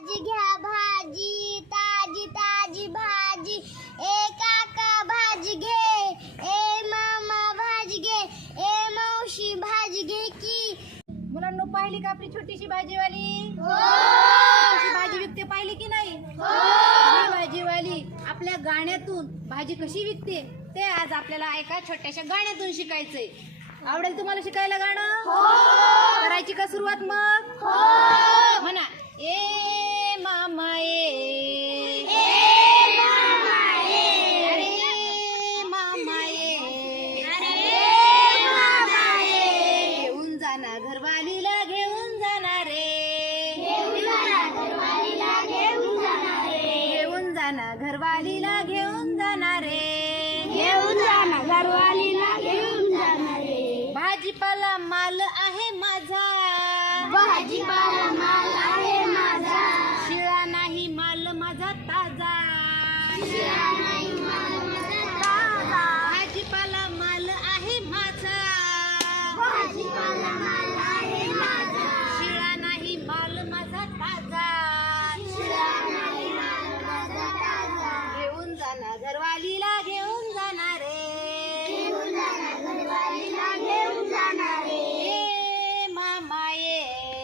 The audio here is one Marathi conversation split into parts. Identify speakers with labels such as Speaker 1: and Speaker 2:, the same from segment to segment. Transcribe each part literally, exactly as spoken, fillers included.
Speaker 1: भाजी घ्या भाजी ताजी ताजी भाजी ए काका भाजी घे ए मामा भाजी घे ए मावशी भाजी घे की.
Speaker 2: मुलांना पाहिली का आपली छोटीशी भाजीवाली?
Speaker 1: हो.
Speaker 2: कशी भाजी विकते पाहिली की नाही?
Speaker 1: हो.
Speaker 2: ही भाजीवाली आपल्या गाण्यातून भाजी कशी विकते ते आज आपल्याला एका छोट्याशा गाण्यातून शिकायचंय. आवडेल तुम्हाला शिकायला गाणं?
Speaker 1: हो.
Speaker 2: करायची का सुरुवात मग?
Speaker 1: हो.
Speaker 2: म्हणा ए मामा ए
Speaker 1: ए मामा ए
Speaker 2: अरे मामा ए
Speaker 1: अरे मामा ए
Speaker 2: घेऊन जाणार घरवालीला घेऊन जाणार रे
Speaker 1: घेऊन जाणार घरवालीला घेऊन जाणार रे
Speaker 2: घेऊन जाणार घरवालीला घेऊन जाणार रे
Speaker 1: घेऊन जाणार घरवालीला घेऊन जाणार रे.
Speaker 2: भाजीपाला माल आहे माझा
Speaker 1: भाजीपाला माल आहे माझा
Speaker 2: शिळा नाही माल माझा ताजा
Speaker 1: शिळा नाही माल माझा ताजा
Speaker 2: भाजीपाला माल आहे माझा
Speaker 1: भाजीपाला माल आहे माझा
Speaker 2: शिळा नाही माल माझा ताजा
Speaker 1: शिळा नाही माल माझा ताजा
Speaker 2: घेऊन जाणार घरवालीला घेऊन जाणार रे
Speaker 1: घेऊन जाणार घरवालीला घेऊन जाणार रे.
Speaker 2: ए मामा ये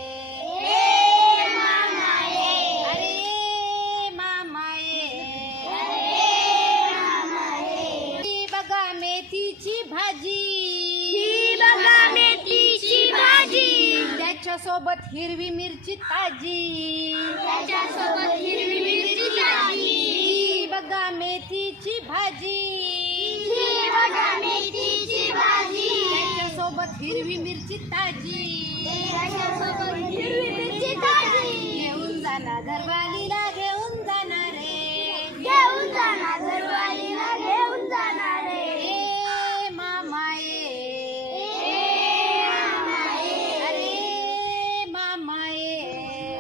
Speaker 1: ए मामा ए
Speaker 2: अरे मामा ये
Speaker 1: ए मामा ए
Speaker 2: ही बघा मेथीची भाजी
Speaker 1: ही बघा मेथीची भाजी
Speaker 2: त्याच्यासोबत हिरवी मिरची ताजी
Speaker 1: त्याच्यासोबत हिरवी मिरची ताजी
Speaker 2: ही बघा मेथीची भाजी
Speaker 1: ही बघा मेथीची भाजी
Speaker 2: त्याच्यासोबत हिरवी मिरची ताजी
Speaker 1: त्याच्यासोबत हिरवी मिरची ताजी
Speaker 2: घेऊन जाणार घरवालीला घेऊन जाणार रे
Speaker 1: घेऊन जाणार घरवालीला घेऊन जाणार रे.
Speaker 2: ए मामा ये
Speaker 1: ए मामा ए
Speaker 2: अरे मामा ये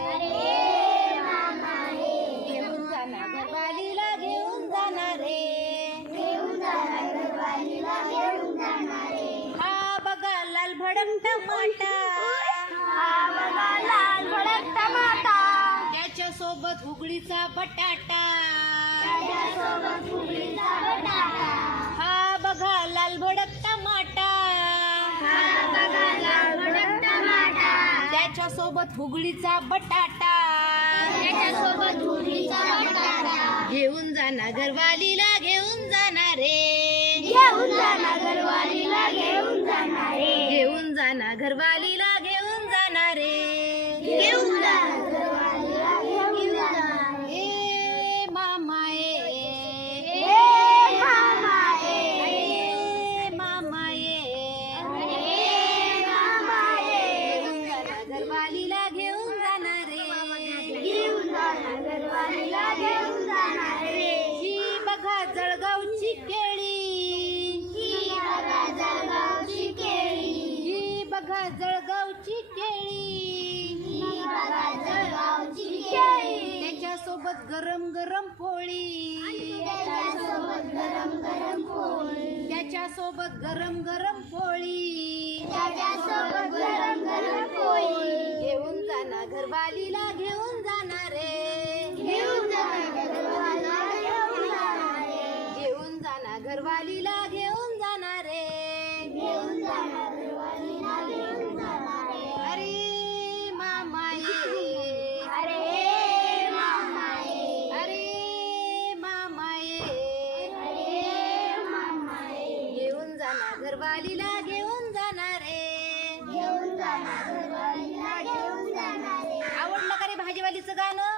Speaker 1: अरे मामा ए
Speaker 2: घेऊन जाणार घरवालीला घेऊन जाणार रे
Speaker 1: घेऊन जाणार घरवालीला घेऊन जाणार रे.
Speaker 2: हा बघा लाल भडक टमाटा
Speaker 1: हा बघा लाल भडक टमाटा
Speaker 2: त्याच्यासोबत उघडीचा बटाटा
Speaker 1: त्याच्यासोबत उकडीचा बटाटा
Speaker 2: हा बघा लाल भडक टमाटा
Speaker 1: हा बघा लाल भडक टमाटा
Speaker 2: त्याच्यासोबत उघडीचा बटाटा
Speaker 1: त्याच्यासोबत उकडीचा बटाटा
Speaker 2: घेऊन जाणार घरवालीला घेऊन जाणार रे
Speaker 1: घेऊन जाणार घरवालीला घेऊन जाणार रे
Speaker 2: घेऊन जाणार घरवालीला घेऊन जाणार रे
Speaker 1: घेऊन जाणार घरवालीला घेऊन जाणार रे.
Speaker 2: ए मामा ए
Speaker 1: ए मामा ए
Speaker 2: अरे मामा ए
Speaker 1: ए मामा ए
Speaker 2: घेऊन जाणार घरवालीला घेऊन जाणार रे
Speaker 1: घेऊन जाणार घरवालीला घेऊन जाणार रे.
Speaker 2: ही बघा जळगावची केळी
Speaker 1: ही बघा जळगावची केळी
Speaker 2: ही बघा जळगावची केळी
Speaker 1: ही बघा जळगावची केळी
Speaker 2: त्याच्यासोबत गरम गरम पोळी
Speaker 1: त्याच्यासोबत गरम गरम पोळी
Speaker 2: त्याच्यासोबत गरम गरम पोळी
Speaker 1: त्याच्यासोबत गरम गरम पोळी
Speaker 2: घेऊन जाणार घरवालीला घेऊन जाणार रे
Speaker 1: घेऊन जाणार घरवालीला घेऊन जाणार रे
Speaker 2: घेऊन जाणार घरवालीला घेऊन जाणार रे
Speaker 1: घेऊन जाणार घरवालीला घेऊन जाणार रे.
Speaker 2: अरे मामा ये
Speaker 1: अरे मामा ए
Speaker 2: अरे मामा ये
Speaker 1: अरे मामा ए
Speaker 2: घेऊन जाणार घरवालीला घेऊन जाणार रे
Speaker 1: घेऊन जाणार घरवालीला घेऊन जाणार रे.
Speaker 2: आवडलं का रे भाजीवालीचं गाणं?